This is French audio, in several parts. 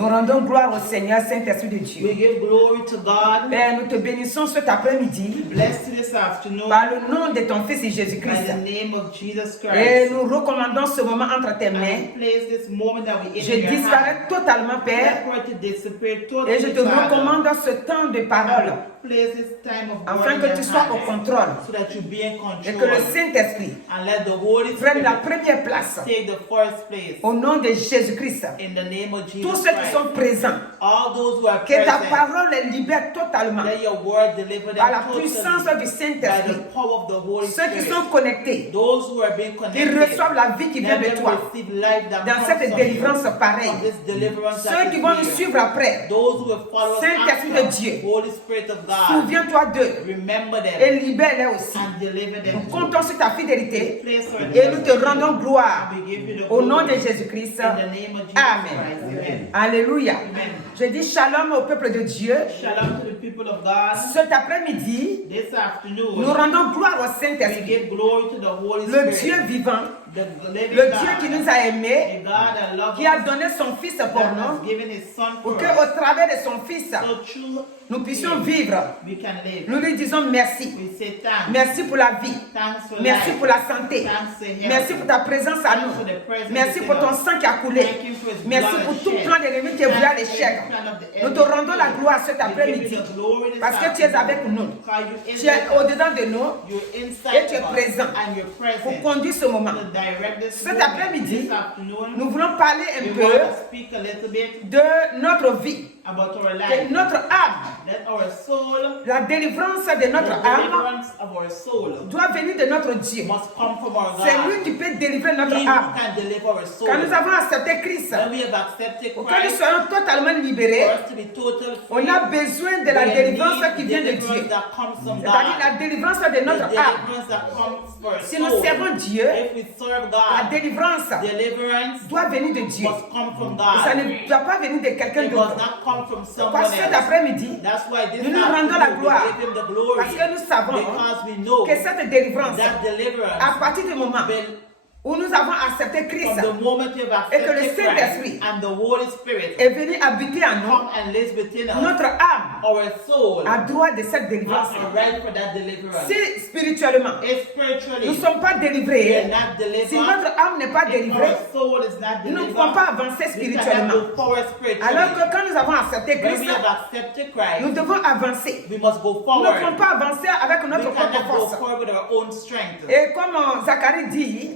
Nous rendons gloire au Seigneur, Saint-Esprit de Dieu. We give glory to God. Père, nous te bénissons cet après-midi Bless you this afternoon par le nom de ton Fils by Jésus-Christ. the name of Jesus Et Christ. nous recommandons ce moment entre tes mains. And place this moment that we in Je your hand. disparais totalement, Père, Let it disappear totally, et je te Father. recommande ce temps de parole Place this time of afin word que in tu your sois au hand, contrôle so that you be in et que le control. Saint-Esprit And let the Holy prenne la Spirit première place take the first place. au nom de Jésus-Christ. In the name of Jesus Tous ceux qui Christ. sont présents, All those who are que ta present, parole les libère totalement let your word deliver them par la totally puissance du by Saint-Esprit. the power of the Holy Ceux qui Spirit. sont connectés, Those who are being qu'ils connected, reçoivent la vie qui vient let de them toi receive life that dans comes cette from délivrance you, pareille. from this deliverance that Ceux is qui vont nous here. suivre après, Those who will follow us Saint-Esprit after, de Dieu, Holy Spirit of God, souviens-toi d'eux remember them et libère-les aussi. and deliver them. Nous comptons sur ta fidélité Place her in et the nous te rendons gloire and we give you the au nom de glory. Jésus-Christ. In the name of Jesus Amen. Christ. Amen. Alléluia. Amen. Je dis shalom au peuple de Dieu. Shalom to the people of God. Cet après-midi, This afternoon, nous rendons gloire au we Saint-Esprit, give glory to the Holy le Spirit. Dieu vivant, The living le God, Dieu qui nous a aimés, the God that loves qui a us, donné son Fils pour that nous, has given His Son pour for qu'au us. travers de son Fils, So through nous puissions Him, vivre. we can live. Nous lui disons merci. We say thanks. Merci pour la vie. Thanks for Merci life. pour la santé. Thanks for health. Merci pour ta présence à Thanks nous. for the presence Merci in pour ton us. sang qui a coulé. Thank you for His Merci blood pour and tout shed. plan de l'ennemi qui est voué à Thank you l'échec. for the plan of the Nous te enemy. rendons la gloire cet We give après-midi you the glory this parce que tu es afternoon. avec nous. Because you're Tu es in us. au-dedans de nous You're et inside tu es of us, présent and you're pour present conduire ce moment. to direct this Cet moment. après-midi, This afternoon, nous voulons parler un we peu want to speak a little bit de notre vie, about our de life. notre âme. That our soul, La délivrance de the notre âme deliverance of our soul, doit venir de notre Dieu. must come from our C'est God. lui qui peut délivrer notre He who âme. can deliver our soul. Quand nous avons accepté Christ, When we have accepted pour que nous Christ, soyons totalement libérés, for us to be total on free, a besoin de la we délivrance need qui vient de deliverance Dieu. that comes from C'est-à-dire God. la délivrance de The notre âme. deliverance that comes for our Si nous soul. servons Dieu, If we serve la God, délivrance deliverance doit venir de Dieu. must come from Et ça God. ne doit pas venir de quelqu'un It d'autre. must not come from someone Parce que cet else. après-midi, That's why this nous nous rendons la afternoon gloire. we give Him the glory. Parce que nous savons Because we know que cette délivrance, that deliverance à partir du moment will, où nous avons accepté Christ, from the moment you have et que le accepted Saint-Esprit Christ and the Holy Spirit est venu habiter en nous, come and lives within us, notre âme our soul a droit de cette has délivrance. a right for that deliverance. Si spirituellement, If nous spiritually ne sommes pas we are délivrés, not si delivered, notre âme n'est pas if délivrée, our soul is not nous ne delivered, pouvons pas avancer we spirituellement. cannot go forward spiritually. Alors que quand nous avons accepté When Christ, we have accepted Christ, nous devons avancer. we must go Nous ne forward. pouvons pas avancer avec We notre propre cannot go force. forward with our own strength. Et comme Zacharie dit,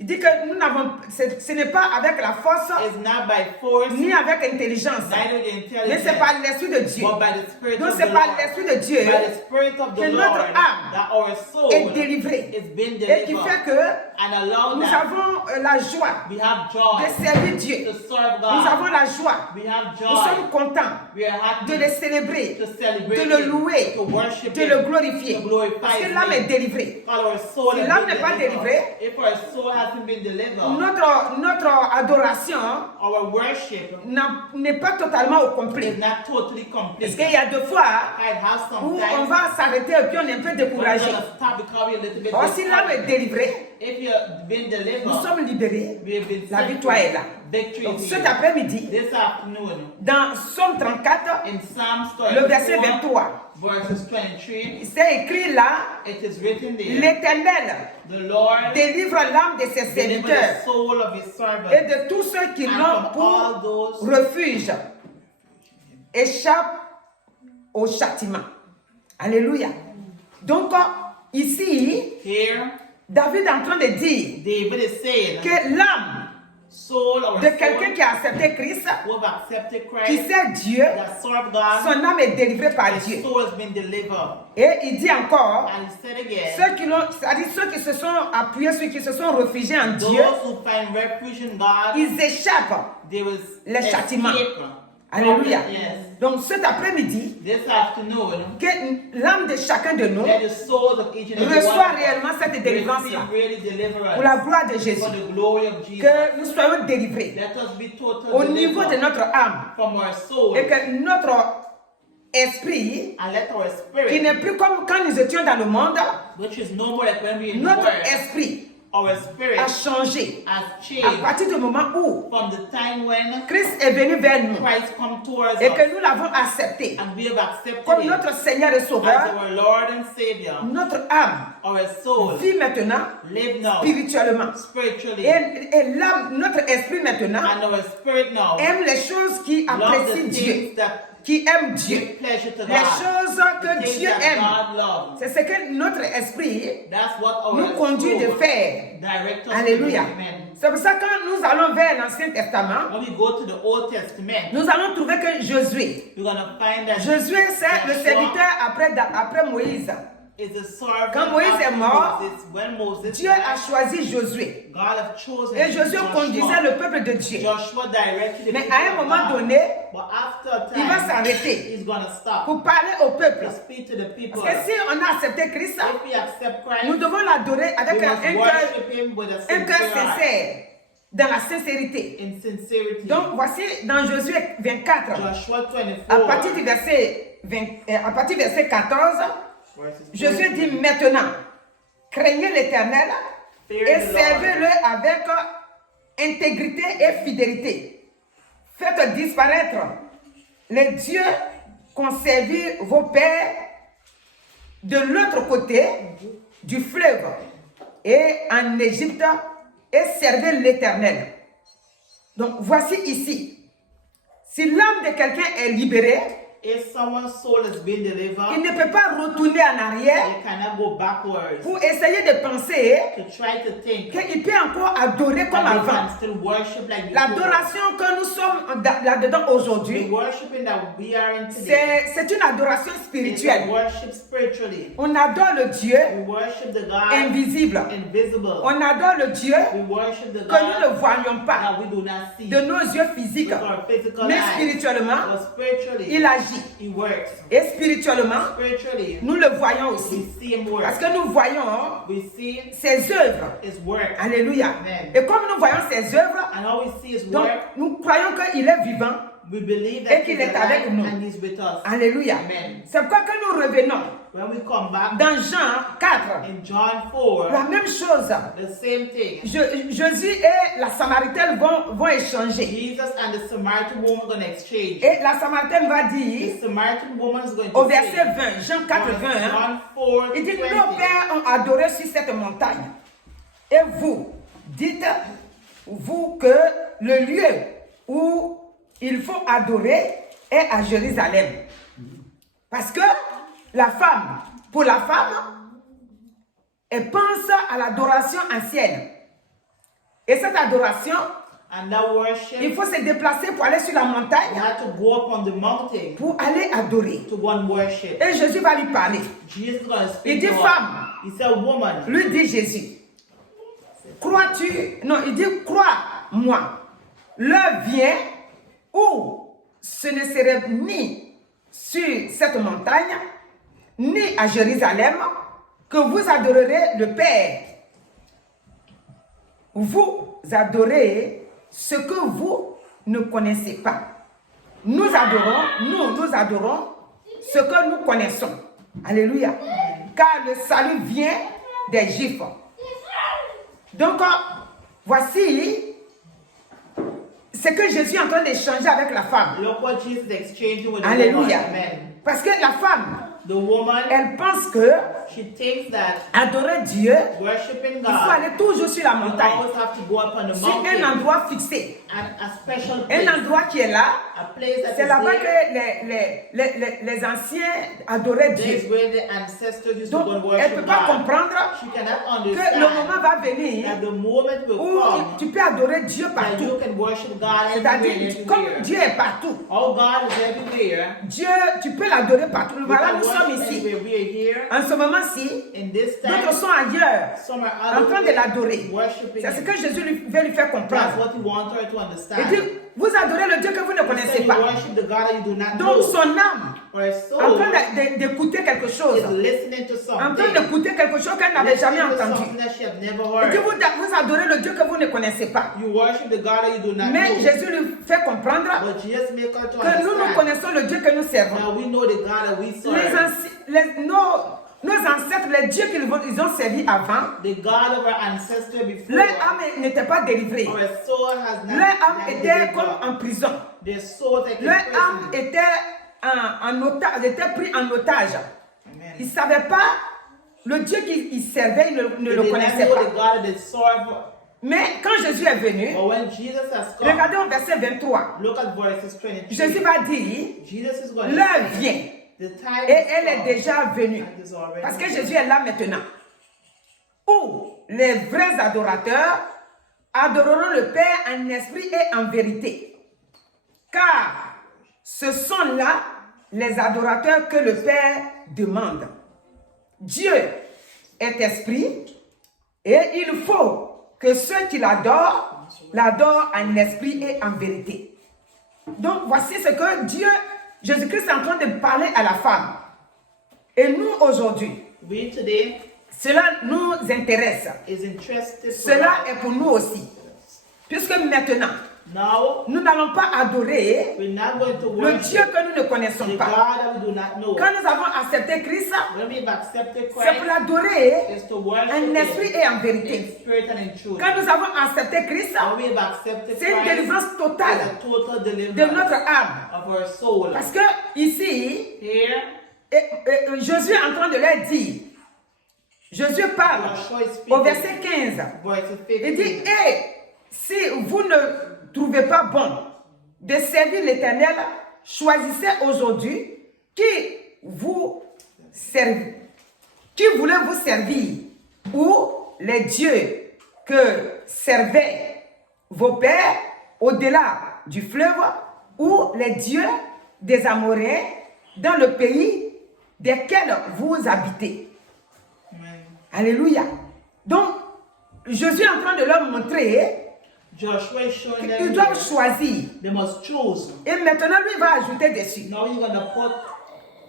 il dit que nous n'avons, ce n'est pas avec la force It's not by force, ni avec intelligence, neither the mais c'est intelligence, par l'Esprit de Dieu. but by the Spirit Donc of c'est the par Lord. l'Esprit de Dieu By the Spirit of the que Lord, notre âme that our soul est délivrée. is being Et qui fait delivered. que And allow nous that avons la joie we have de joy servir Dieu. to serve Nous avons God. la joie. We have Nous sommes joy. contents We are de happy le célébrer, to celebrate de le Him, louer, to worship de le Him, glorifier. to glorify Parce que His l'âme est name. délivrée. While our soul Si has l'âme been n'est pas delivered, délivrée, if our soul hasn't been delivered, notre adoration our worship n'est pas totalement au is complet. not totally Parce complete. qu'il y a deux fois I have où on sometimes va s'arrêter et puis on est un peu we're découragé. gonna stop because we're a little bit Or si l'âme est discouraged. délivrée, If you've been delivered, nous sommes libérés. we have been La set victoire free. est là. Victory Donc is cet here. après-midi, This afternoon, dans Psaume 34, in Psalms le verset 34, 23, verses 23, c'est écrit là, it is written there, l'Éternel the Lord délivre l'âme de ses deliver the serviteurs soul of his et servants, de tous ceux qui and l'ont from all pour those refuge, échappe au châtiment. Alléluia. Donc, ici, here, David est en train de dire David is saying, que l'âme soul or de quelqu'un qui a accepté Christ, who have accepted qui Christ, sait Dieu, that serve God, son âme est délivrée par his Dieu. soul has been delivered. Et il dit encore, And he said again, ceux qui l'ont, c'est-à-dire ceux qui se sont appuyés, ceux qui se sont réfugiés en Dieu, those who find refuge in God, ils échappent. they will Le châtiment. escape. Alléluia. Yes. Donc cet après-midi, This afternoon, que l'âme de chacun de nous let the souls of each and every one reçoit of us réellement cette délivrance-là. receive really deliverance Pour la gloire de Jésus. for the glory of Jesus. Que nous soyons délivrés Let us be totally au niveau de delivered notre âme. from our soul, Et que notre esprit, and let our qui spirit, n'est plus comme quand nous étions dans le monde, which is no more like when we in the notre world, esprit our spirit a changé has à changed partir du moment où from the time when Christ est venu vers nous Christ come towards et us que nous l'avons accepté and we have accepted comme him notre Seigneur et as Sauveur. our Lord and Savior. Notre âme Our soul vit maintenant live now spirituellement. spiritually, Et l'âme, notre esprit maintenant, and our spirit now aime les choses qui love apprécient the Dieu, things that qui aiment Dieu. give pleasure to Les God, choses the que things Dieu that aime. God loves. C'est ce que notre esprit That's what our nous conduit de soul faire. direct us to do. Alléluia. Amen. C'est pour ça que quand nous allons vers l'Ancien Testament, When we go to the Old Testament, nous allons trouver que Josué, we're going to find that Josué c'est le serviteur après Moïse. is a servant Quand Moïse after est mort, Moses. When Moses Dieu a choisi Josué. God have chosen Et Josué conduisait le peuple de Dieu. Joshua directed the Mais people à un of moment God. donné, But after a il va time, s'arrêter he's going to stop pour parler au peuple. to speak to the people. Parce que si on a accepté Christ, If we accept Christ, nous devons l'adorer avec we un must cœur worship him with a sincère, sincere heart, dans la sincérité. in sincerity. Donc voici dans Josué 24, Joshua 24, à partir du verset 14, verses Josué 14. dit maintenant, craignez l'Éternel et servez-le avec intégrité et fidélité. Faites disparaître les dieux qu'ont servi vos pères de l'autre côté du fleuve et en Égypte et servez l'Éternel. Donc voici ici, si l'âme de quelqu'un est libérée, If someone's soul has been il delivered, ne peut pas retourner en arrière they cannot go backwards pour essayer de penser to try to think qu'il peut encore adorer comme that they avant. can still worship like before. L'adoration que nous sommes là-dedans The aujourd'hui, worshiping that we are in today c'est une adoration is a spirituelle. worship spiritually. On adore le Dieu We worship the God invisible. invisible. On adore le Dieu We worship the que nous ne God voyons pas that we do not see de nos yeux physiques. with our physical Mais eyes. spirituellement, But spiritually, il agit. He works. Et spirituellement, Spiritually, nous le voyons we aussi. see Him work. Parce que nous voyons We see ses œuvres. His work. Alléluia. Amen. Et comme nous voyons ses œuvres, And how we see His donc work, nous croyons qu'il est vivant. we believe Et that qu'il He's est avec alive nous. and He's with us. Alléluia. Amen. C'est pourquoi que nous revenons When we come back dans Jean 4, in John 4, la même chose. the same thing. Jésus et la Samaritaine vont échanger. Jesus and the Samaritan woman are going to exchange. Et la Samaritaine va The dire, Samaritan woman is going au to verset say, 20, Jean 4, 20, John 4, il dit, 20. nos pères ont adoré sur cette montagne. Et vous, dites-vous que le lieu où il faut adorer est à Jérusalem. Parce que pour la femme, elle pense à l'adoration ancienne. Et cette adoration, And that worship, il faut se déplacer pour aller sur la you montagne, had to go up on the mountain pour aller adorer. to go and worship. Et Jésus va lui parler. Jesus is going to Il speak dit to her. femme, He said, woman, lui dit Jésus, crois-tu, non, il dit crois-moi, l'heure vient où ce ne serait ni sur cette montagne, ni à Jérusalem, que vous adorerez le Père. Vous adorez ce que vous ne connaissez pas. Nous adorons ce que nous connaissons. Alléluia. Car le salut vient des Juifs. Donc, voici ce que Jésus est en train d'échanger avec la femme. look what Jesus is exchanging with the Alléluia. woman. Amen. Parce que la femme, The woman, elle pense que she thinks that adorer Dieu, worshiping il faut God, aller toujours sur la you montagne, always have to go up on the sur un mountain, endroit fixé, a special un place, endroit qui est là. a place that C'est is là-bas there. que les anciens adoraient This is Dieu. where the ancestors used to Donc, go and elle ne worship peut pas God. comprendre She cannot que le understand moment va venir that the moment will où come tu peux adorer Dieu that partout. you can worship God C'est-à-dire, everywhere. comme Dieu est partout, Oh, God is everywhere. Dieu, tu peux l'adorer partout. We Voilà, can nous sommes worship ici. everywhere. We are here En ce moment-ci, in this time. d'autres sont ailleurs, Some are en train de other l'adorer. worshiping C'est ce Him. que Jésus veut lui faire That's comprendre. what He wants her to Il understand. dit, vous adorez le Dieu que vous ne He said connaissez you pas. worship the God that you do not Donc know. son âme, Or her en soul train d'écouter quelque chose, is listening to en train something. d'écouter quelque chose qu'elle n'avait jamais Listening to entendu. something that she had never Il dit, heard. vous adorez le Dieu que vous ne connaissez pas. You worship the God that you do not Mais know. Jésus lui fait comprendre But Jesus make her to que nous understand connaissons le Dieu que nous servons. that we know the God that we serve. nos ancêtres, les dieux qu'ils ont servis avant, the God of our ancestors before, leur âme n'était pas délivrée. our soul has not Leur âme been était delivered. comme en prison. Their souls are Leur âme imprisoned. était en otage, était pris en otage. Amen. Ils ne savaient pas le Dieu qu'ils servaient, ils ne They le did not connaissaient know pas. the God they serve. Mais quand Jésus est venu, But when Jesus has come, regardez au verset 23, look at verses 23. Jésus va dire, Jesus is going to l'heure say, vient the time et is elle est come, déjà venue. and is already Parce que here. Jésus est là maintenant. Où les vrais adorateurs adoreront le Père en esprit et en vérité. Car ce sont là les adorateurs que le Père demande. Dieu est esprit et il faut que ceux qui l'adorent en esprit et en vérité. Donc voici ce que Dieu, Jésus-Christ est en train de parler à la femme. Et nous aujourd'hui, We today cela nous intéresse. is interested. Cela est pour nous aussi. Puisque maintenant, Now, nous n'allons pas adorer we're not going to le Dieu worship que nous ne connaissons the pas. God that we do not know. Quand nous avons accepté Christ, When we've accepted c'est pour Christ, l'adorer is to worship en esprit Him et en in vérité. spirit and in truth. Quand nous avons accepté Christ, When we've accepted c'est une Christ, délivrance totale it's a total de deliverance notre âme. of our soul. Parce que ici, Here, Jésus est en train de leur dire, Jésus parle Joshua is speaking, au verset 15. verse Il dit, 15. et si vous ne trouvez pas bon de servir l'Éternel, choisissez aujourd'hui qui voulez vous servir, ou les dieux que servaient vos pères au-delà du fleuve, ou les dieux des Amoréens dans le pays desquels vous habitez. Amen. Alléluia. Donc, Jésus est en train de leur montrer Joshua is showing them qu'ils doivent here, choisir. they must choose. Et maintenant, lui va ajouter dessus. Now you're going to put,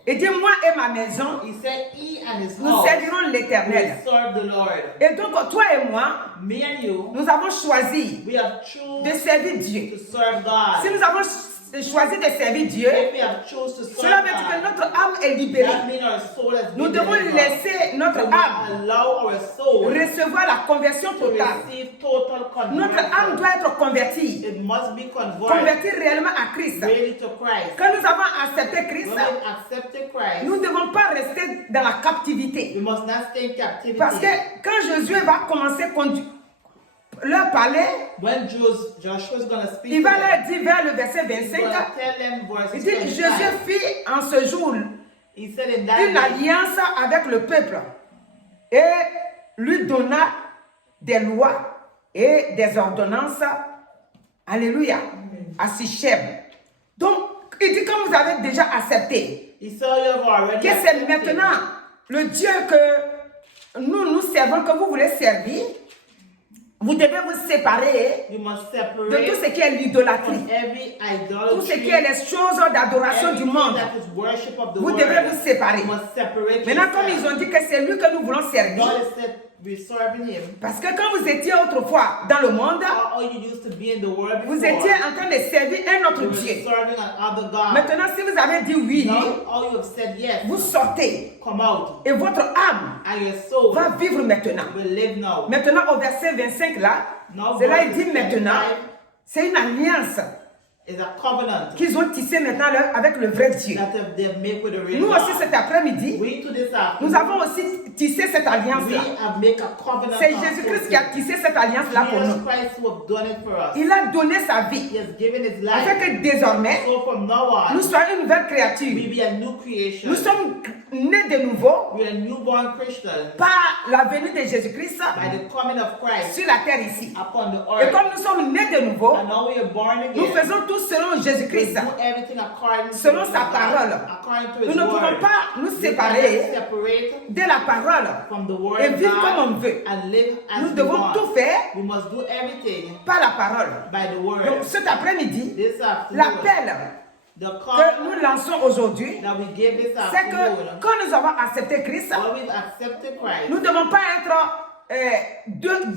Il dit, moi et ma maison, he said, he and his nous house servirons will l'Éternel. serve the Lord. Et donc, toi et moi, Me and you, nous avons choisi we have de chosen servir Dieu. to serve God. Si nous avons choisi de servir Dieu, If we have chosen to serve cela veut dire que God, notre âme est that libérée. means our soul has Nous been devons delivered. laisser notre We âme allow our soul recevoir la conversion to totale. receive total Notre âme conversion. doit être convertie. It must be converted Convertie réellement à Christ. really to Christ. Quand nous avons accepté Christ, When we accepted Christ, nous ne devons pas rester dans la captivité. we must not stay in captivity. Parce que quand Jésus va commencer à leur parler, When Joshua is going to speak, il va to them, leur dire vers le verset he's 25, going to tell them il verses dit, 25. Jésus fit en ce jour He said in that une day, alliance avec le peuple et lui donna des lois et des ordonnances, alléluia, à Sichem. Donc, il dit, quand vous avez déjà accepté he said you have already que c'est accepted. maintenant le Dieu que nous servons, que vous voulez servir, vous devez vous séparer You must de separate tout ce qui est l'idolâtrie, from every tout ce idolatry, qui est les choses d'adoration du everything monde. that is worship of the Vous world. devez vous séparer. You must separate Maintenant, comme yourself. ils ont dit que c'est lui que nous voulons servir, God has said we're serving Him. parce que quand vous étiez autrefois dans le monde, All you used to be in the world vous before, étiez en train de servir un autre you were Dieu. serving another God. Maintenant, si vous avez dit oui, Now all you have said yes, vous sortez come out, et votre âme and your soul va vivre maintenant. will live now. Maintenant, au verset 25 là, Now c'est là il verse dit maintenant, 25 c'est une alliance is a covenant qu'ils ont tissée maintenant avec le vrai Dieu. that they've made with the real Nous aussi God. cet après-midi, We to this nous afternoon, avons aussi tissé cette we alliance-là. have made a covenant. C'est of Jésus-Christ qui a faith. tissé cette alliance-là pour Jesus nous. Christ who have done it for us. Il a donné sa vie He has given His afin life. que désormais, So from now on, nous soyons une nouvelle we créature. be a new creation. Nous sommes nés de nouveau We are newborn Christians par la venue de Jésus-Christ by the coming of Christ sur la terre ici. upon the Et earth. comme nous sommes nés de nouveau, And now we are born nous again. faisons tout selon We Jésus-Christ. do everything according to Selon His sa word, parole. according to Nous His ne pouvons word. pas nous We séparer cannot separate de la parole from the word et of vivre comme on God veut. and live as Nous we devons want. tout faire We must do everything par la parole. by the word. Donc cet après-midi, This afternoon, l'appel the que call nous lançons aujourd'hui, that we give this c'est que afternoon, quand nous avons accepté Christ, when we've accepted Christ, nous ne devons pas être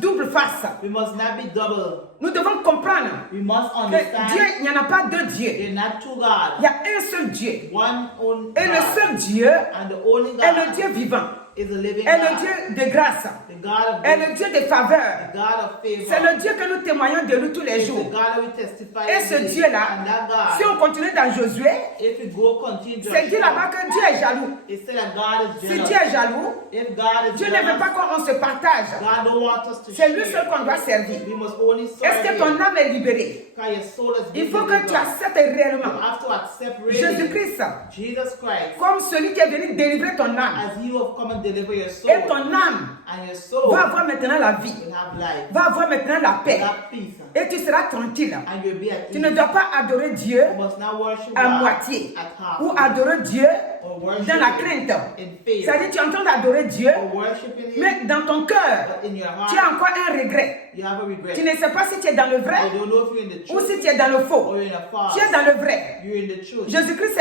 double face. we must not be double. Nous devons comprendre We must que Dieu, understand il n'y en a pas deux dieux. there are not two Il gods, y a un seul Dieu. one only Et le God, seul Dieu and the only est le God Dieu vivant. is a living est le God. Dieu de grâce, The God of est grace, le Dieu de faveur. the God of favor. C'est le Dieu que nous témoignons de lui tous les It's the jours. God that we testify Et every ce day. Dieu-là, And that God, si on continue dans Josué, if we go continue c'est dit là-bas que Dieu est jaloux. it said that God is Si jealous. Dieu est jaloux, If God is Dieu ne veut jealous, pas qu'on se partage. God don't want us to C'est lui seul share. qu'on doit servir. We must only serve Est-ce que ton Him. âme est libérée? Because your soul is Il faut que tu delivered. acceptes You réellement have to accept really Jésus-Christ Jesus Christ comme celui qui est venu délivrer ton âme. as He will come and deliver your soul. Et ton âme And your soul va avoir maintenant la vie, will have life, va avoir maintenant la will paix. have peace, Et tu seras tranquille. and you'll be at Tu ease. ne dois pas adorer Dieu You must not worship à God moitié at half, ou adorer Dieu or worship dans la Him crainte. in faith, C'est-à-dire tu es en train d'adorer Dieu, or worshiping Him, mais dans ton cœur, but in your tu as heart, encore un regret. you have a regret. Tu ne sais pas si tu es dans le vrai You don't know if you're in the ou truth si tu es dans le faux. or you're in a false. Tu es dans le vrai. You're in the truth. Jésus-Christ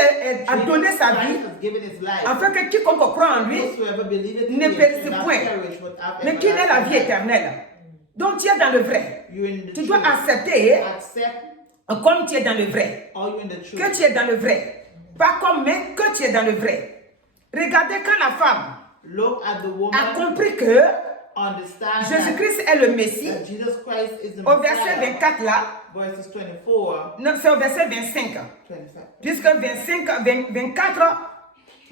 a donné Jesus sa Christ vie has given His life. afin que quiconque croit en lui, Whosoever believeth in ne Him périsse shall not point, perish, but have mais qu'il ait la everlasting vie life. éternelle. Donc tu es dans le vrai. You're in the Tu dois truth. accepter Accept comme tu es dans le vrai. all you're in the truth. Que tu es dans le vrai. Pas comme mais que tu es dans le vrai. Regardez quand la femme Look at the a woman, compris que understand Jésus-Christ est le Messie. that Jesus Christ is the Au verset Messiah. 24 là, Verses 24, non, c'est au verset 25. 25. Puisque 24,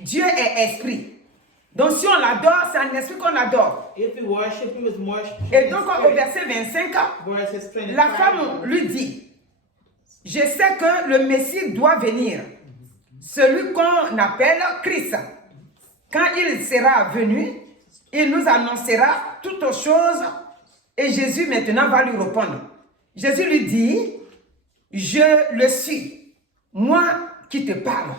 Dieu est esprit. Donc si on l'adore, c'est un esprit qu'on adore. If we worship Him with more Et donc au verset 25, verses 25, la femme lui dit, je sais que le Messie doit venir, celui qu'on appelle Christ. Quand il sera venu, il nous annoncera toutes choses. Et Jésus maintenant va lui répondre. Jésus lui dit, je le suis, moi qui te parle.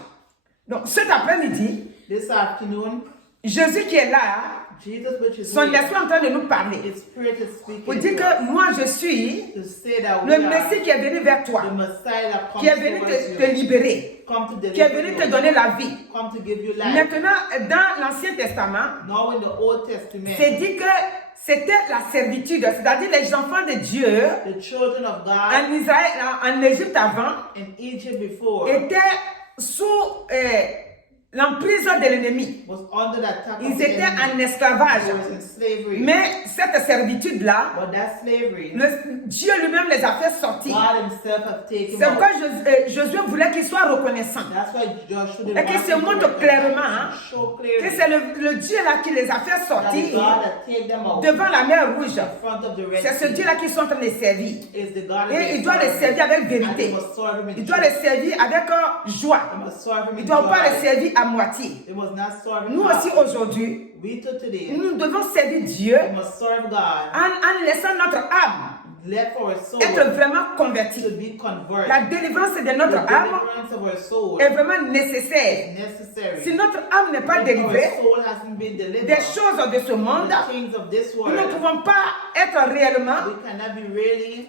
Donc cet après-midi, this afternoon, Jésus qui est là, Jesus, which is son here, esprit est en train de nous parler. His Spirit is speaking Pour dire to que us moi je suis to say that le we are Messie qui est venu vers toi, the Messiah that qui est comes venu towards te you, libérer, come to qui est deliver venu te you, donner la vie. come to give you life. Maintenant, dans l'Ancien Testament, Now in the Old Testament, c'est dit que c'était la servitude, c'est-à-dire les enfants de Dieu the children of God en Israël, en Égypte avant, in Egypt before étaient sous l'emprise de l'ennemi. was under the attack of Ils the étaient enemy. en esclavage. They was in slavery. Mais cette servitude-là, But that slavery, Dieu lui-même les a fait sortir. God Himself have taken C'est pourquoi out. Josué voulait qu'ils soient reconnaissants. That's why Joshua Et qu'il se montre clairement hein, show que clearly c'est le Dieu là qui les a fait that the sortir God that take them out devant la mer rouge. in front of the Red C'est ce Sea Dieu là qui sont en train de servir. is the God that Et they il doit les serve. servir avec And vérité. they must serve Him in Il doit truth. les servir avec joie. They must serve Him Il in ne doit pas les joy. servir à moitié. They must not serve Him Nous aussi half. aujourd'hui, We too today, nous devons servir Dieu we must serve God. en laissant notre âme Let for our soul être vraiment to convertie. be converted. La délivrance de The notre âme deliverance of our soul est vraiment nécessaire. is necessary. Si notre âme n'est pas If délivrée, our soul hasn't been delivered, des choses de ce monde, the things of this nous world, ne pouvons pas être réellement we cannot be really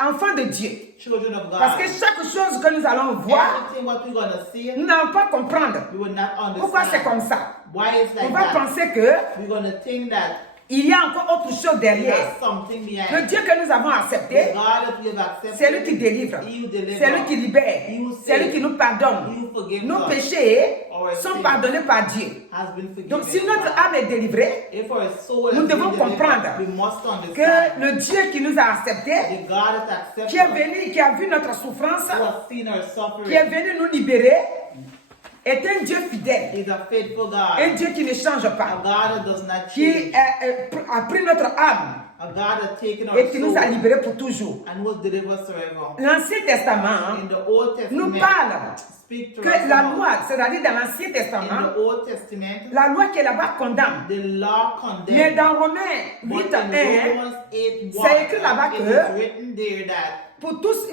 enfants de Dieu. children of God. Parce que chaque chose que nous allons voir, Everything what we're gonna see, nous n'allons pas comprendre. we will not understand. Pourquoi c'est comme ça? Why it's like On va that? penser que We're gonna think that il y a encore autre chose derrière. there's something Le behind. Dieu que nous avons The accepté, God that we have accepted, c'est lui qui délivre, He who delivers, c'est lui qui libère, He who c'est lui saves, qui nous He pardonne. who forgives Nos us, péchés our sont sins pardonnés par Dieu. has been forgiven. Donc si notre âme est délivrée, If our soul nous has been devons delivered, comprendre we must understand que le Dieu qui nous a acceptés, the God that accepts qui est us, venu, qui a vu notre souffrance, who has seen our qui est suffering, venu nous libérer, est un Dieu fidèle, is a faithful God, un Dieu qui ne change a pas, God that does not qui change, a pris notre âme a God that taken our et qui nous soul a libérés pour toujours. and will deliver us forever. L'Ancien Testament In the Old nous Testament, parle speak to que us la about- loi, c'est-à-dire dans l'Ancien in Testament, the Old Testament, la loi qui est là-bas condamne. the law Mais condemns. dans Romains But 8, in 1, Romans 8, c'est écrit là-bas it que- is written there that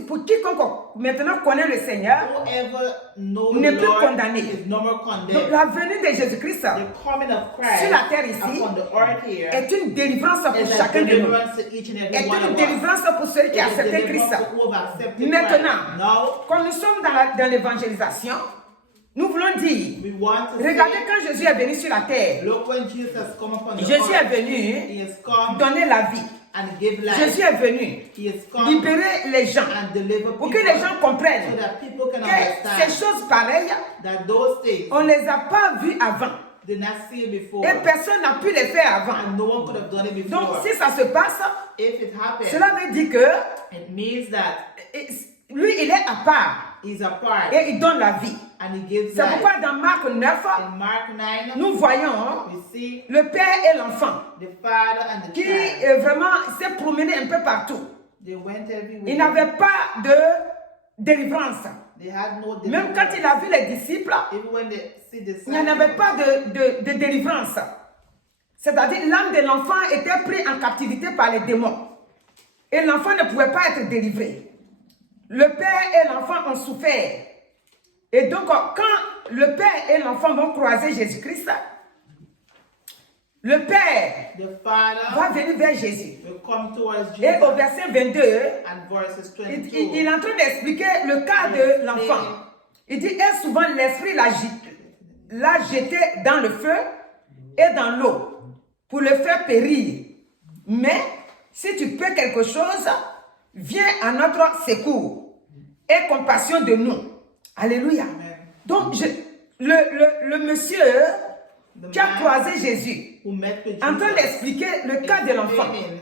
pour quiconque maintenant connaît le Seigneur, whoever knows n'est the plus Lord condamné. is no more donc condemned. la venue de Jésus-Christ The coming of Christ sur la terre ici upon the earth here est une délivrance pour is a chacun de nous. deliverance to each and Est every one une of us. délivrance pour celui qui a It is a accepté Christ. deliverance to who have accepted Maintenant, Christ. Now, quand nous sommes dans l'évangélisation, nous voulons dire, we want to regardez say, quand Jésus est venu sur la terre, look when Jesus has come upon the Jésus est earth. venu He has come donner la vie. and give life. Jésus est venu He has come libérer les gens and deliver pour people que les gens so comprennent that people can que ces understand choses pareilles, that those things, on ne les a pas vues avant. did not see it before. Et personne n'a pu le faire avant. And no one could have done it before. Donc, si ça se passe, If it happened, cela veut dire que it means that lui, il est à part he's apart et il donne la vie. and he gives C'est life. pourquoi dans Marc 9, In Mark 9, nous voyons we see le père et l'enfant the father and the qui child. vraiment s'est promené un peu partout. They went everywhere. Il n'avait pas de délivrance. They had no Même quand il a vu les disciples, even when they see the il n'y en avait pas de délivrance. C'est-à-dire l'âme de l'enfant était prise en captivité par les démons. Et l'enfant ne pouvait pas être délivré. Le père et l'enfant ont souffert. Et donc, quand le père et l'enfant vont croiser Jésus-Christ, le père the father va venir vers Jésus. will come towards Jesus. Et au verset 22, And verses 22. il est en train d'expliquer le cas de l'enfant. Il dit, et souvent l'esprit l'a jeté dans le feu et dans l'eau pour le faire périr. Mais si tu peux quelque chose, viens à notre secours et compassion de nous. Alléluia. Amen. Donc, le monsieur qui a croisé Jésus, Who met with en train Jesus, d'expliquer le cas de l'enfant. explaining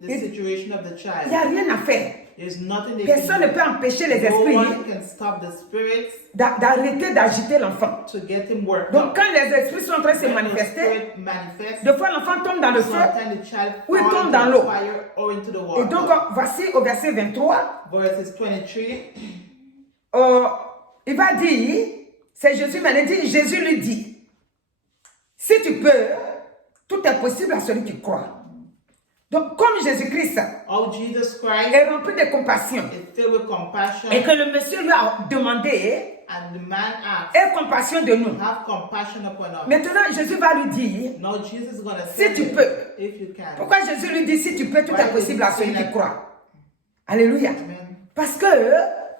the situation of the Il child. n'y a rien à faire. There's nothing they Personne ne can peut empêcher les do. No esprits one can stop the spirits d'arrêter d'agiter l'enfant. to get him worked Donc, up. quand les esprits sont en train de se When the manifester, spirit manifests, des fois l'enfant tombe dans le feu. sometimes the child Ou il falls tombe into dans the l'eau. fire or into the Et water. donc, voici au verset 23, Verses 23. il va dire, c'est Jésus, mais il dit, Jésus lui dit, si tu peux, tout est possible à celui qui croit. Donc, comme Jésus-Christ Oh, Jesus Christ est rempli de compassion is filled with compassion. et que le monsieur lui a demandé, And the man asked, aie compassion de nous. have compassion upon us. Maintenant, Jésus va lui dire, Now Jesus is going to si say, tu peux. if you can. Pourquoi Jésus lui dit, si tu peux, tout est possible à celui qui croit. Alléluia. Amen. Parce que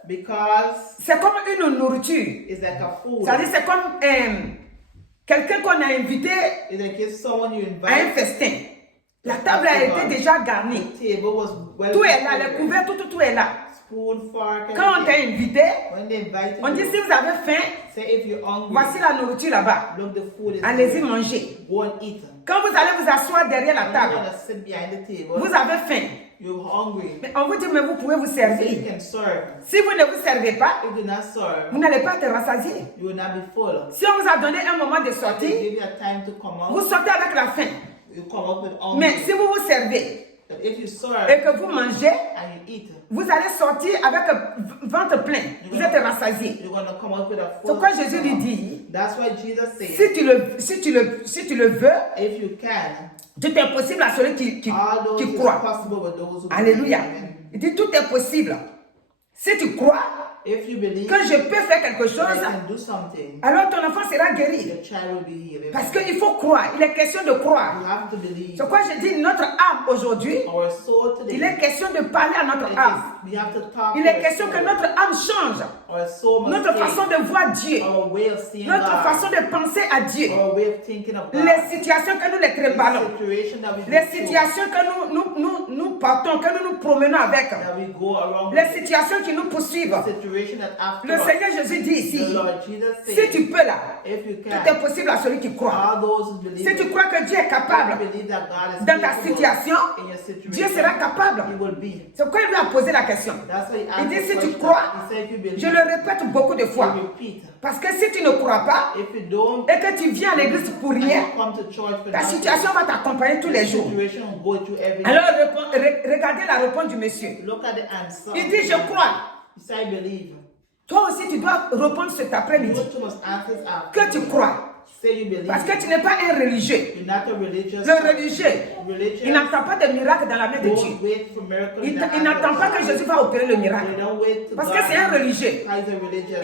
Because c'est comme une nourriture. it's like a food. C'est-à-dire, c'est comme quelqu'un qu'on a invité It's like if someone you à un invite, festin. La table a été déjà garnie. the table was well Tout est là, les prepared. couverts, tout est là. Spoon, fork, Quand on t'a everything. invité, When they invite on dit you, si vous avez faim, say if you're hungry, voici la nourriture là-bas. look, the food is Allez-y here. manger. Go and eat. Quand vous allez vous asseoir derrière la When table, you're gonna sit behind the table, vous avez faim. you're hungry. Mais on vous dit, mais vous pouvez vous So you servir. can serve. Si vous ne vous servez pas, If you do not serve, vous n'allez pas être rassasié. you will not be full. Si on vous a donné un moment de They sortie, give you a time to come vous out. sortez avec la faim. You come out with Mais hungry. si vous vous servez But if you serve et que vous mangez, and you eat, vous allez sortir avec ventre plein. Vous êtes rassasié. you're gonna come out with a C'est full pourquoi Jésus lui stomach. dit, That's why Jesus said, si tu le veux, if you can, tout est possible à celui qui all those is croit. possible with those who Alléluia. believe. Amen. Il dit, tout est possible. Si tu crois If you believe que je peux faire quelque I chose, can do something, alors ton enfant sera guéri. the child will be healed. Parce qu'il faut croire. Il est question de croire. You have to believe. C'est pourquoi je dis, notre âme aujourd'hui, Our soul today, il est question de parler à notre âme. we have to talk Il to est our question que soul. notre âme change. Our soul must Notre change. façon de voir Dieu. Our way of seeing Notre God. façon de penser à Dieu. Our way of thinking of God. Les situations que nous les The préparons. situation that we Les go through, situations que nous partons, que nous nous promenons avec. that we go around Les with, situations qui nous poursuivent. the situation that after Le us, Seigneur Jésus dit the ici, Lord Jesus si said, tu peux là, if you tout can, est possible à celui qui croit. all those who believe, Si tu crois que Dieu est capable if you believe that God is dans ta capable situation, in your situation, Dieu sera capable. He will be. C'est pourquoi il lui a posé la question. That's why he Il asked dit the si tu question. crois, He said, if you believe, je le répète beaucoup de fois. you repeat. Parce que si tu ne crois pas If you don't, et que tu viens à l'église pour and rien, you come to church for ta nothing, situation va t'accompagner tous les the jours. situation will go through every day. Alors regardez la réponse du monsieur. Look at the answer. Il dit je crois. He said, I believe. Toi aussi tu dois répondre cet après-midi You must answer after. que tu crois. Say you believe. Parce que tu n'es pas un religieux. You're not a religious. Le religieux, il Religious. n'attend pas de miracle dans la main de Dieu. Don't wait for miracles. Il that n'attend pas que happen. Jésus va opérer le miracle. They don't wait to Parce God. que c'est un religieux. He's a religious.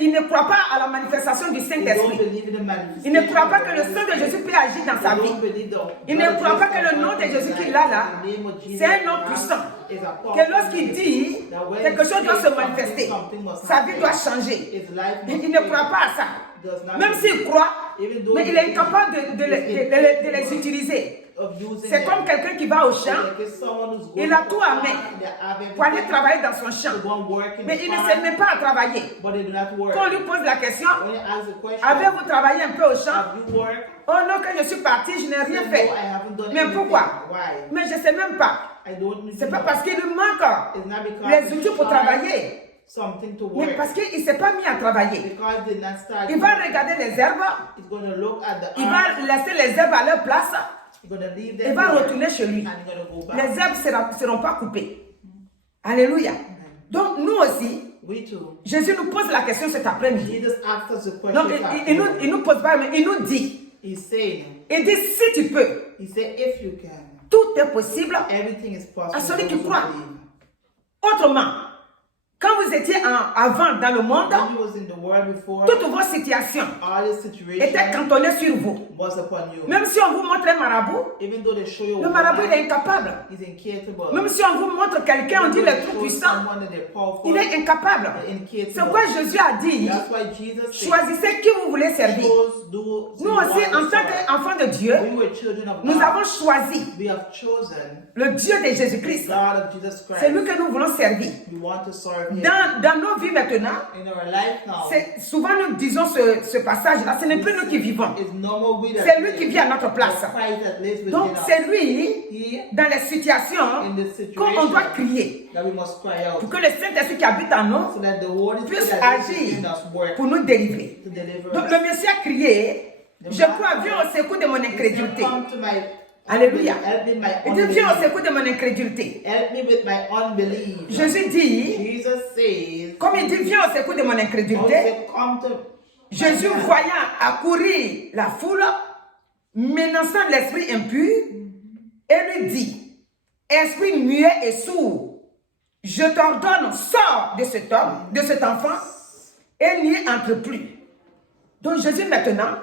Il ne croit pas à la manifestation du They don't Saint-Esprit. believe in the manifestation. Il ne croit pas of que the le Holy sang de Spirit. Jésus peut agir dans sa They vie. don't believe the Il ne blood of croit pas Jesus que le nom de Christ Jésus is qu'il a là, the name of Jesus c'est un nom Christ puissant. is a powerful Que lorsqu'il name. dit, That when quelque chose doit se something manifester. must Sa vie happen, doit changer. his life must Il ne change. croit pas à ça. Does not Même believe. s'il croit, Even though mais he il est believes, incapable de he is les utiliser. of using C'est them. comme quelqu'un qui va au champ, Like if someone who's il going a to tout the à farm, main they have pour aller everything travailler dans son champ. to go and work in Mais the il ne farm, sait même pas à travailler. but they do not work. Quand on lui pose la question, When you ask the question, avez-vous travaillé un peu au champ? have you worked? Oh non, quand je suis parti, je n'ai rien No, fait. I haven't done Mais anything. pourquoi? Why? Mais je ne sais même pas. I don't C'est pas know. parce qu'il lui manque It's not because les he's outils pour shy, travailler, something to mais work. parce qu'il ne s'est pas mis à travailler. Because they did not start. Il va regarder les herbes, He's going to look at the il earth. va laisser les herbes à leur place, He's going to leave il them va there, retourner chez lui. and he's going to go back. Les herbes ne seront pas coupées. Alléluia. Donc nous aussi, We too. Jésus nous pose la question cet après-midi. Jesus asked us a question. Donc il nous pose pas, mais il nous dit, He's saying, il dit si tu peux, he said, if you can, tout est possible. everything is possible. À celui for qui those who croit. believe. Autrement, quand vous étiez avant dans le monde, When he was in the world before, toutes vos situations all the étaient situation cantonnées sur vous. was upon you. Même si on vous montre un marabout, Even though they show you le marabout il est incapable. he's incapable. Même si on vous montre quelqu'un, on dit le tout puissant, Someone that they're powerful, il est incapable. they're incapable. C'est pourquoi Jésus a dit, That's why Jesus said, choisissez qui vous voulez servir. Nous aussi, en tant qu'enfants de Dieu, we were children of nous God. avons choisi We have chosen le Dieu de the Jésus-Christ. God of Jesus Christ. C'est lui que nous voulons servir. We want to serve Him. Dans nos vies maintenant, In our life now, souvent nous disons ce passage-là, ce n'est plus nous qui vivons. it's no more we that C'est lui live, qui vit à notre place. but Christ that lives within Donc us. c'est lui, He, dans les situations, in this qu'on doit situation, crier that we must cry out, pour que le Saint-Esprit qui habite en nous so that the Holy Spirit puisse that lives agir within us work pour nous délivrer. to deliver Donc us. le Messie a crié, je crois, viens au secours de mon He said, incrédulité. come to my Alléluia. help me my Il dit, viens au unbelief. secours de mon incrédulité. Help me with my unbelief. Jésus dit, Jesus says, comme il dit, viens au secours de mon God incrédulité, said, come to Jésus, my hand. voyant accourir la foule, menaçant l'esprit impur, et lui dit, esprit muet et sourd, je t'ordonne, sors de cet homme, de cet enfant, et n'y entre plus. Donc Jésus maintenant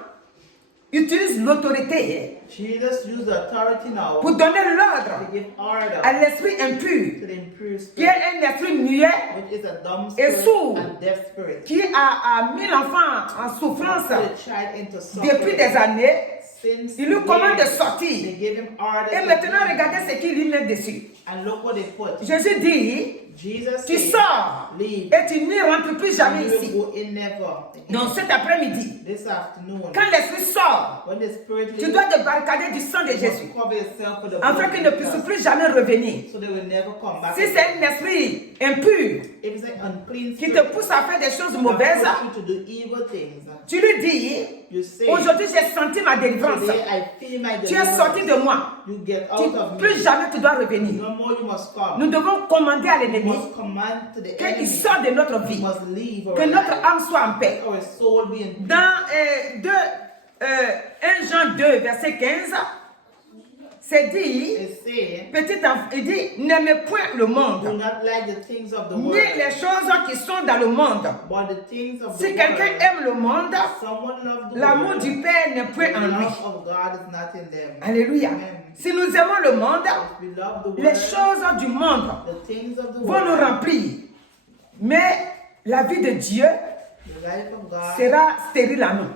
utilise l'autorité Jesus used the authority now pour donner to l'ordre give order à l'esprit impur, to the impure qui spirit, est un esprit muet, which is a dumb et spirit sourd, and deaf spirit. qui a mis l'enfant en souffrance Put a child into depuis des suffering années. since Il lui commande de years. They sortir. gave him order Et to maintenant, leave. regardez ce qu'il lui met dessus. And look what they put. Jésus dit, Jesus tu said, sors leave. et tu n'y rentres plus And jamais you will ici. go in never. Donc cet après-midi, This afternoon, quand l'esprit sort, when the spirit tu leaves, dois te barricader du sang de you Jésus, must cover yourself with the afin blood qu'il of ne puisse Jesus, plus jamais revenir. so they will never come back. Si again. c'est un esprit impur If it's an unclean qui spirit te pousse à faire des choses mauvaises, that push you to do evil things, tu lui dis, you say, aujourd'hui j'ai senti ma délivrance. today I feel my Tu es sorti de deliverance. moi. You get out of Plus me. jamais tu dois revenir. No more you must come. Nous devons commander à You l'ennemi must command to the qu'il enemy. sorte de notre You vie, must leave our que notre life. âme soit en paix. Let our soul be in peace. Dans 1 Jean 2, verset 15, c'est dit, It says, petit enfant, il dit, n'aimez point le do monde, not like the things of the ni world, les choses qui sont dans le monde. but the things of the Si quelqu'un world. aime le monde, Someone loves the l'amour world. du Père n'est point The en lui. love of God is not in them. Alléluia. Amen. Si nous aimons le monde, If we love the les world, choses du monde the things of the vont nous world, remplir. Mais la vie de Dieu the life of God, sera stérile à nous.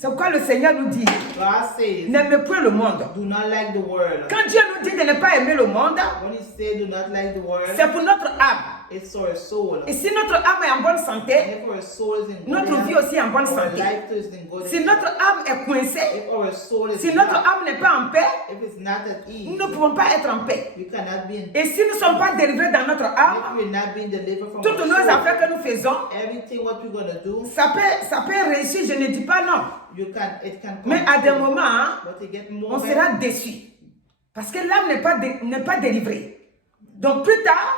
C'est pourquoi le Seigneur nous dit, God says, n'aimez point le monde. do not like the world. Quand Dieu nous dit de ne pas aimer le monde, When he says do not like the world, c'est pour notre âme. it's our soul. Et si notre âme est en bonne And santé, if our soul is in good notre vie health, aussi est en bonne our santé. life too is in good Si health. notre âme est coincée, If our soul is si notre not, âme n'est pas en paix, if it's not at ease, nous ne pouvons pas être en paix. we cannot be in Et si nous ne sommes pas délivrés dans notre If âme, we're not being delivered from toutes our nos soul, affaires que nous faisons, everything what we're gonna do, ça peut réussir, je ne dis pas non. it can come Mais à des true, moments, but it get on more sera déçu. Parce que l'âme n'est pas délivrée. Donc plus tard,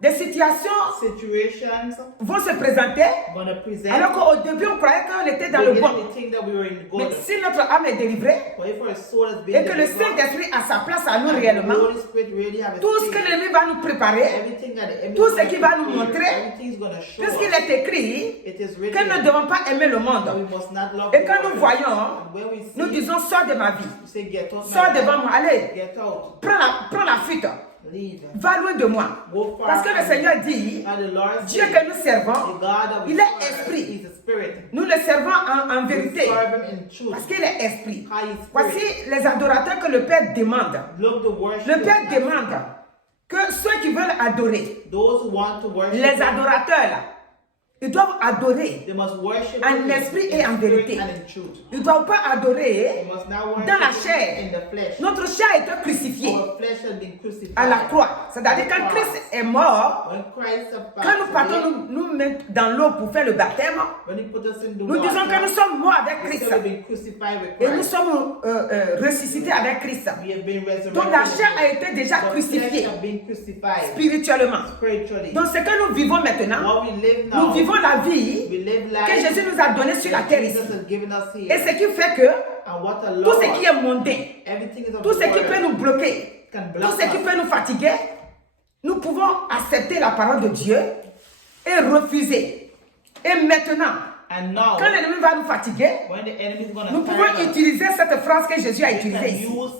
des situations situations vont se présenter, gonna present. alors qu'au début on croyait qu'on était dans We le get bon. the thing that we were in Mais good. si notre âme est délivrée, But if our soul has been et que le delivered, Saint-Esprit a sa place à nous and the réellement, Holy Spirit really have a tout ce que space, l'ennemi va nous préparer, everything that the enemy tout ce is qu'il gonna va nous prepare, montrer, everything's gonna show puisqu'il us. est écrit It is que written nous ne devons pas aimer le that monde. we must not love Et the quand nous world. voyons, And when we see, nous disons, sors de ma vie, we say, get out, sors my devant life. moi, allez, Get out. prends la fuite. Leave. Va loin de moi. Go far Parce que le from Seigneur me. dit, And the Lord Dieu said, que nous the servons, God that we il est serve, esprit. He's a spirit. Nous le servons en We vérité. serve him in truth. Parce qu'il est esprit. How he is Voici spirit. les adorateurs que le Père demande. Look, the worship. Le Père demande que ceux qui veulent adorer, Those who want to worship les him, adorateurs là, ils doivent adorer. they must worship En him esprit in et en spirit vérité. and in truth. Ils ne doivent pas They adorer must not worship dans la him chair. in the flesh. Notre chair a été crucifiée Our flesh has been crucified. à la croix. C'est-à-dire quand Christ est mort, When Christ quand nous partons nous mettre dans l'eau pour faire le baptême, when he put us in the nous disons que nous sommes morts avec we Christ still have been crucified with et nous Christ. sommes ressuscités avec Christ. We have been resurrected. Donc la chair a été déjà The crucifiée flesh have been crucified spirituellement. spiritually. Donc ce que nous vivons maintenant, What we live nous now, vivons la vie we live que life Jésus nous a donnée sur la that terre Jesus ici. has given us Et here. ce qui fait que And what a tout Lord, ce qui est mondain, everything is of tout the ce qui world, peut nous bloquer, can tout block ce qui us. peut nous fatiguer, nous pouvons accepter la parole de Dieu et refuser. Et maintenant, And now, quand l'ennemi va nous fatiguer, when the enemy is going nous to pouvons us, utiliser cette phrase que Jésus a we utilisée can ici. use,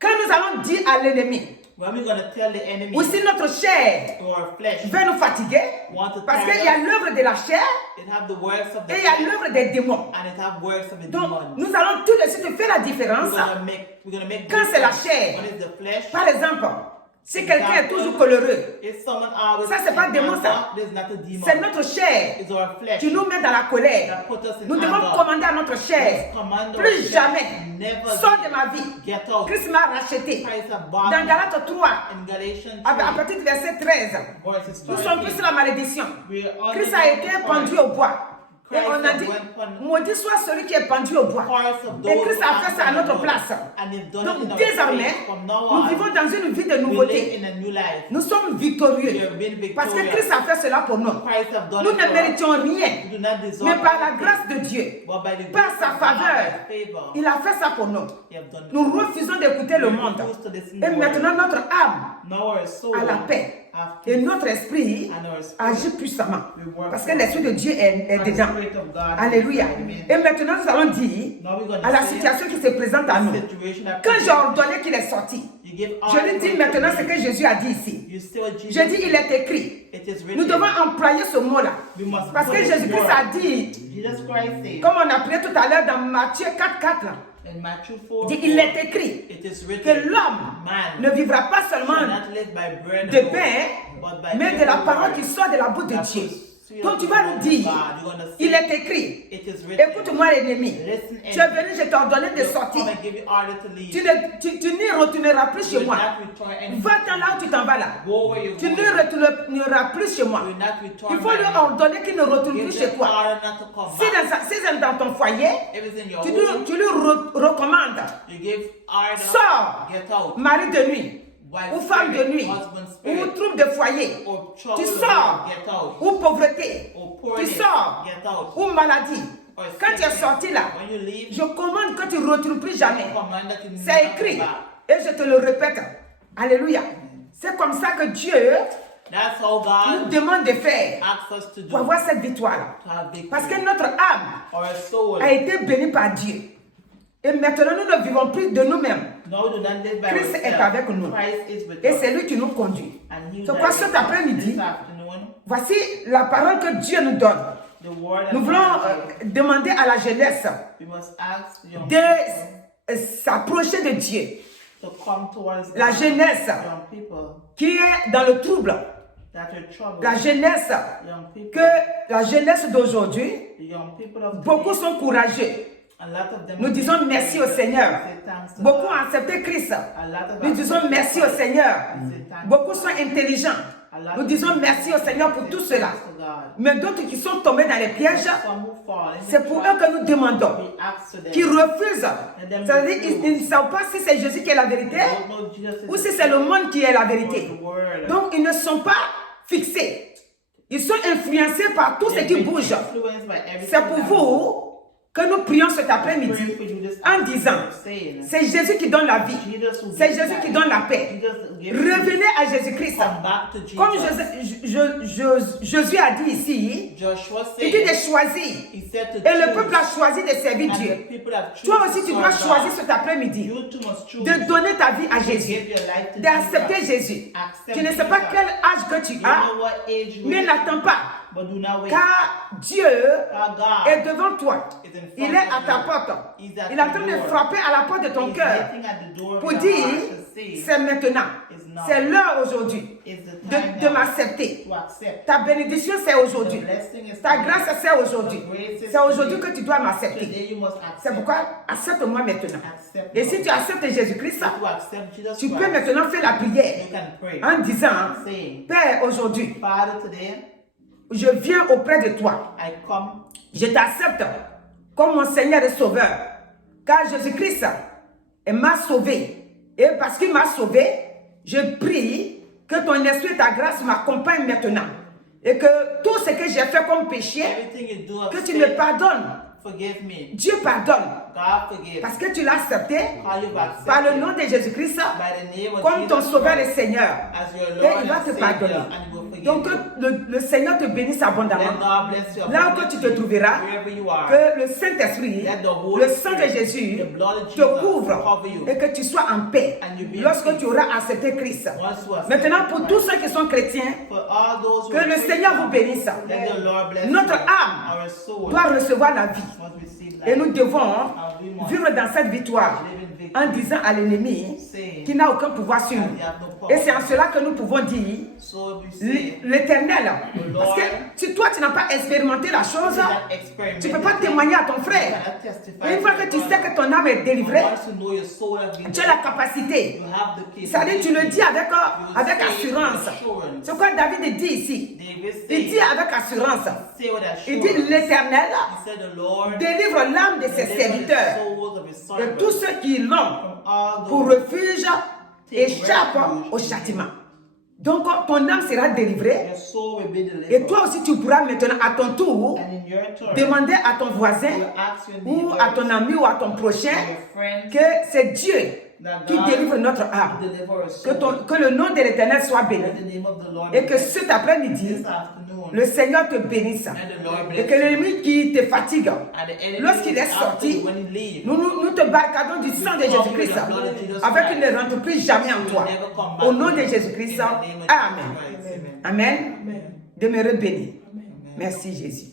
Quand nous allons dire à l'ennemi, when we're going to tell the enemy ou si notre chair or flesh veut nous fatiguer, want to parce tire qu'il y a us, l'œuvre de la chair it have the works of the et il y a flesh l'œuvre des démons. and it have works of the Donc, demons. nous allons tout de suite faire la différence. We're gonna make Quand c'est la difference. chair. When it's the flesh, Par exemple, si quelqu'un est toujours coloreux, if someone always Ça, c'est pas démon, ça. there's not a demon. c'est notre chair It's our flesh. qui nous met dans la colère. That put us in Nous devons anger. commander à notre chair, Command our plus flesh, jamais, never sors de ma vie. get out. Christ m'a racheté. Christ have bought Dans me. Galates 3, In Galatians à 3, partir du verset 13, verses nous sommes 13, tous sur la malédiction. we are under Christ a été the pendu au bois. Et Christ on a have dit, went upon- maudit soit celui qui est pendu au bois. curse of Et those Christ who a fait ça à are notre under place. and they've done it in Donc our désormais, place. From now nous on, vivons dans une vie de we live nouveauté. in a new life. Nous sommes We victorieux. have been Parce que victorious. Christ a fait cela pour nous. Christ have done Nous it ne for us. méritions rien. We do not deserve Mais par la anything. grâce de Dieu, But by the par grace sa of God, faveur, by His favor, il a fait ça pour nous. He have done it. Nous refusons d'écouter le monde. Et maintenant, notre âme Now our soul a la paix. have Et peace. notre esprit And our spirit agit puissamment. Parce que l'esprit de Dieu est and the dedans. Spirit of God Alléluia. is inside Et me. maintenant, nous allons dire Now we're gonna à la say situation qui se présente à nous. the situation that Quand j'ai ordonné qu'il est sorti, you give je lui dis order maintenant to ce me. que Jésus a dit ici. You say what Jesus Je dis, il est écrit. It is written. Nous devons employer ce mot-là. We must Parce que put it Jésus-Christ word. a dit, Jesus Christ said comme on a prié tout à l'heure dans Matthieu 4:4, in Matthew il 4, dit, il est écrit it is que written, l'homme man ne vivra pas shall seulement not live by bread de alone, pain, but by mais de la every parole word qui sort de la bouche de that Dieu. proceeds Donc tu from vas the nous mouth of dire, God. You're gonna say, il est écrit. it is written. Écoute-moi l'ennemi. Listen, Tu es venu, je t'ai ordonné de You sortir. come and give you order to leave. Tu n'y retourneras plus You chez will moi. not return any Va-t'en là où tu t'en vas là. Go where you're Tu going. ne retourneras plus chez moi. You will not return Il faut lui back. ordonner qu'il ne retourne Give plus chez them toi. order not to come Si back. c'est dans ton foyer, If it's in your tu home, lui recommandes. you give order, Sors, get out. mari de nuit, Wife ou femme de spirit, nuit, husband ou spirit, trouble de foyer, or trouble tu of sors, get out. ou pauvreté, Or tu poorness, sors, get out. ou maladie. Or Quand tu es sickness. sorti là, When you leave, je commande que tu ne retournes plus jamais. command that you C'est never écrit. come back. Et je te le répète. Alléluia. C'est comme ça que Dieu That's how nous God demande de faire asks us to do. pour avoir cette victoire. To have victory. Parce que notre âme Our soul. a été bénie par Dieu. Et maintenant, nous ne vivons plus de nous-mêmes. No, do not live by Christ est ourselves. avec nous. Christ is with Et us. c'est lui qui nous conduit. And he C'est quoi directs cet us. après-midi? This afternoon, Voici la parole que Dieu nous donne. the word Nous that voulons God gives. demander à la jeunesse We must ask the young de people s'approcher de Dieu. to come towards La God. jeunesse Young people qui est dans le trouble. that are troubled. La jeunesse, Young people. que la jeunesse d'aujourd'hui, The young people of beaucoup today, sont courageux. a lot of them Nous disons merci au Seigneur. say thanks to Beaucoup God. ont accepté Christ. A lot of Nous us disons say merci au thanks Seigneur. Say thanks Beaucoup sont intelligents. Nous disons merci au Seigneur pour tout cela. to God. Mais d'autres qui sont tombés dans les pièges, Some who fall into c'est pour eux trouble, que nous demandons. we ask to them. Qui refusent. C'est-à-dire qu'ils ne savent pas si c'est Jésus qui est la vérité They don't know Jesus is ou si the c'est le truth monde qui est la or vérité. the word. Donc ils ne sont pas fixés. Ils sont influencés par tout ce They've qui been bouge. influenced by everything C'est pour that vous que nous prions cet Pray après-midi for you this en disant, saying, c'est Jésus qui donne la vie, Jesus will c'est give Jésus life. qui donne la paix. Jesus gives Revenez à Jésus-Christ. Come back to Jesus. Comme Josué a dit ici, Joshua il dit de said, choisir. he said to Et le choose, peuple a choisi de servir and Dieu. the people have Toi chosen aussi, to tu dois serve choisir God. cet après-midi You too must choose de donner ta vie à to Jésus, give your life to d'accepter Jesus. Jésus. Accept Tu ne sais pas Jesus. quel âge que tu You as, know what age you mais are, n'attends pas, but do not wait. car Dieu Our God est devant toi. is in front Il est à of ta you. porte. He's at Il est en your train de door. frapper à la porte de ton He's cœur knocking at the door of pour your dire, heart to say, c'est maintenant, It's now. c'est l'heure aujourd'hui It's the time de now m'accepter. to accept. Ta bénédiction, c'est aujourd'hui. The blessing is Ta today. grâce, c'est aujourd'hui. The grace is C'est aujourd'hui today. que tu dois m'accepter. Today you must C'est accept. pourquoi accepte-moi maintenant. Accept Et me. si tu acceptes Jésus-Christ, If you accept Jesus tu peux Christ, maintenant faire la prière you can pray. en disant, Saying, Père, aujourd'hui, Father, today je viens auprès de toi. I come. Je t'accepte comme mon Seigneur et Sauveur. Car Jésus-Christ m'a sauvé. Et parce qu'il m'a sauvé, je prie que ton esprit et ta grâce m'accompagnent maintenant. Et que tout ce que j'ai fait comme péché, Everything you do of que tu me sin, pardonnes. forgive me. Dieu pardonne. God forgive. Parce que tu l'as accepté How you've accepted par le nom de Jésus-Christ by the name of comme ton Jesus Sauveur et Christ Seigneur. as your Et Lord il va and te Savior, pardonner. and he will forgive Donc you. que le Seigneur te bénisse Let abondamment. God bless you Là où que tu te abundantly, trouveras, wherever you are. que le Saint-Esprit, Let the Holy le sang de Spirit, Jésus the blood of te Jesus couvre cover you. et que tu sois en paix And you be in lorsque peace. tu auras accepté Christ. Once you accept Maintenant, pour Christ. tous ceux qui sont chrétiens, For all those who que are le Seigneur vous Christians, bénisse. let the Lord bless Notre you. âme Our soul doit recevoir la vie. must receive Et life. nous devons we must vivre dans cette victoire live in victory, en disant à l'ennemi saying, qui n'a aucun pouvoir sur nous. you have no power. Et c'est en cela que nous pouvons dire So we say, l'Éternel. Parce que si toi tu n'as pas expérimenté la chose, tu ne peux pas témoigner à ton frère. Et une fois que tu sais que ton âme est délivrée, tu as la capacité. C'est-à-dire tu le dis avec assurance. C'est quoi David dit ici. Il dit avec assurance. Il dit l'Éternel délivre l'âme de ses serviteurs. Et tous ceux qui l'ont pour refuge échappent au châtiment. Donc ton âme sera délivrée. Et toi aussi tu pourras maintenant à ton tour demander à ton voisin ou à ton ami ou à ton prochain que c'est Dieu qui délivre notre âme. Que le nom de l'Éternel soit béni. Et que cet après-midi, le Seigneur te bénisse. Et que l'ennemi qui te fatigue, lorsqu'il est sorti, nous te barricadons du sang de Jésus-Christ, afin qu'il ne rentre plus jamais en toi. Au nom de Jésus-Christ, Amen. Amen. Demeurez bénis. Merci Jésus.